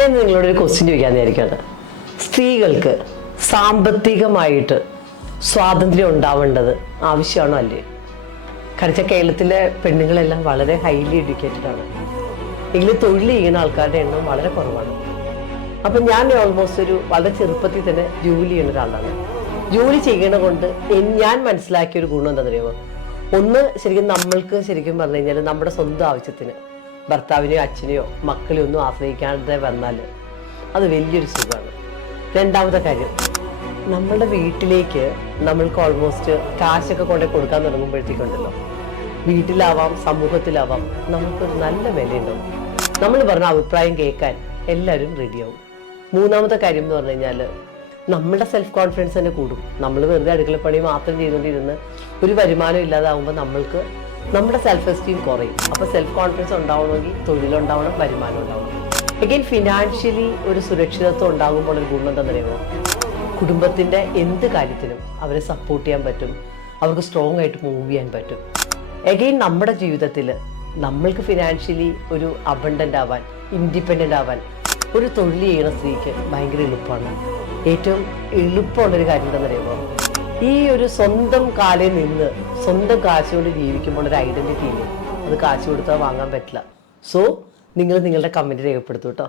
ഞാൻ നിങ്ങളോടൊരു ക്വസ്റ്റ്യൻ ചോദിക്കാൻ വിചാരിക്കുകയാണ്. സ്ത്രീകൾക്ക് സാമ്പത്തികമായിട്ട് സ്വാതന്ത്ര്യം ഉണ്ടാവേണ്ടത് ആവശ്യമാണോ അല്ലേ? കാരണം കേരളത്തിലെ പെണ്ണുങ്ങളെല്ലാം വളരെ ഹൈലി എഡ്യൂക്കേറ്റഡ് ആണ്. എങ്കിലും തൊഴിൽ ചെയ്യുന്ന ആൾക്കാരുടെ എണ്ണം വളരെ കുറവാണ്. അപ്പം ഞാൻ ഓൾമോസ്റ്റ് വളരെ ചെറുപ്പത്തിൽ തന്നെ ജോലി ചെയ്യുന്ന ഒരാളാണ്. ജോലി ചെയ്യണ കൊണ്ട് ഞാൻ മനസ്സിലാക്കിയ ഒരു ഗുണം എന്താ പറയുമോ, ഒന്ന് ശരിക്കും നമ്മൾക്ക് ശരിക്കും പറഞ്ഞു കഴിഞ്ഞാൽ നമ്മുടെ സ്വന്തം ആവശ്യത്തിന് ഭർത്താവിനെയോ അച്ഛനെയോ മക്കളെയോ ഒന്നും ആശ്രയിക്കാതെ വന്നാൽ അത് വലിയൊരു സുഖമാണ്. രണ്ടാമത്തെ കാര്യം, നമ്മളുടെ വീട്ടിലേക്ക് നമ്മൾക്ക് ഓൾമോസ്റ്റ് കാശൊക്കെ കൊണ്ടേ കൊടുക്കാൻ തുടങ്ങുമ്പോഴത്തേക്കുണ്ടല്ലോ, വീട്ടിലാവാം സമൂഹത്തിലാവാം നമുക്കൊരു നല്ല വിലയുണ്ടാവും. നമ്മൾ പറഞ്ഞ അഭിപ്രായം കേൾക്കാൻ എല്ലാവരും റെഡിയാവും. മൂന്നാമത്തെ കാര്യം എന്ന് പറഞ്ഞു കഴിഞ്ഞാൽ നമ്മുടെ സെൽഫ് കോൺഫിഡൻസ് തന്നെ കൂടും. നമ്മൾ വെറുതെ അടുക്കളപ്പണി മാത്രം ചെയ്തുകൊണ്ടിരുന്ന് ഒരു വരുമാനം ഇല്ലാതാവുമ്പോൾ നമ്മൾക്ക് നമ്മുടെ സെൽഫ് എസ്റ്റീം കുറയും. അപ്പോൾ സെൽഫ് കോൺഫിഡൻസ് ഉണ്ടാവണമെങ്കിൽ തൊഴിലുണ്ടാവണം, വരുമാനം ഉണ്ടാവണം. അഗൈൻ ഫിനാൻഷ്യലി ഒരു സുരക്ഷിതത്വം ഉണ്ടാകുമ്പോൾ ഒരു ഗുണം എന്താണെന്ന് അറിയുമോ, കുടുംബത്തിൻ്റെ എന്ത് കാര്യത്തിനും അവരെ സപ്പോർട്ട് ചെയ്യാൻ പറ്റും, അവർക്ക് സ്ട്രോങ് ആയിട്ട് മൂവ് ചെയ്യാൻ പറ്റും. അഗൈൻ നമ്മുടെ ജീവിതത്തിൽ നമ്മൾക്ക് ഫിനാൻഷ്യലി ഒരു അബണ്ടൻ്റ് ആവാൻ, ഇൻഡിപെൻഡൻ്റ് ആവാൻ ഒരു തൊഴിൽ ചെയ്യുന്ന സ്ത്രീക്ക് ഭയങ്കര എളുപ്പമാണ്. ഏറ്റവും എളുപ്പമുള്ളൊരു കാര്യം എന്താണെന്ന് അറിയുമ്പോൾ, ഈ ഒരു സ്വന്തം കാലിൽ നിന്ന് സ്വന്തം കാശ് കൊണ്ട് ജീവിക്കുമ്പോൾ ഒരു ഐഡൻറ്റിറ്റി ഇല്ലേ, അത് കാശ് കൊടുത്താൽ വാങ്ങാൻ പറ്റില്ല. സോ നിങ്ങൾ നിങ്ങളുടെ കമൻറ്റ് രേഖപ്പെടുത്തൂ കേട്ടോ.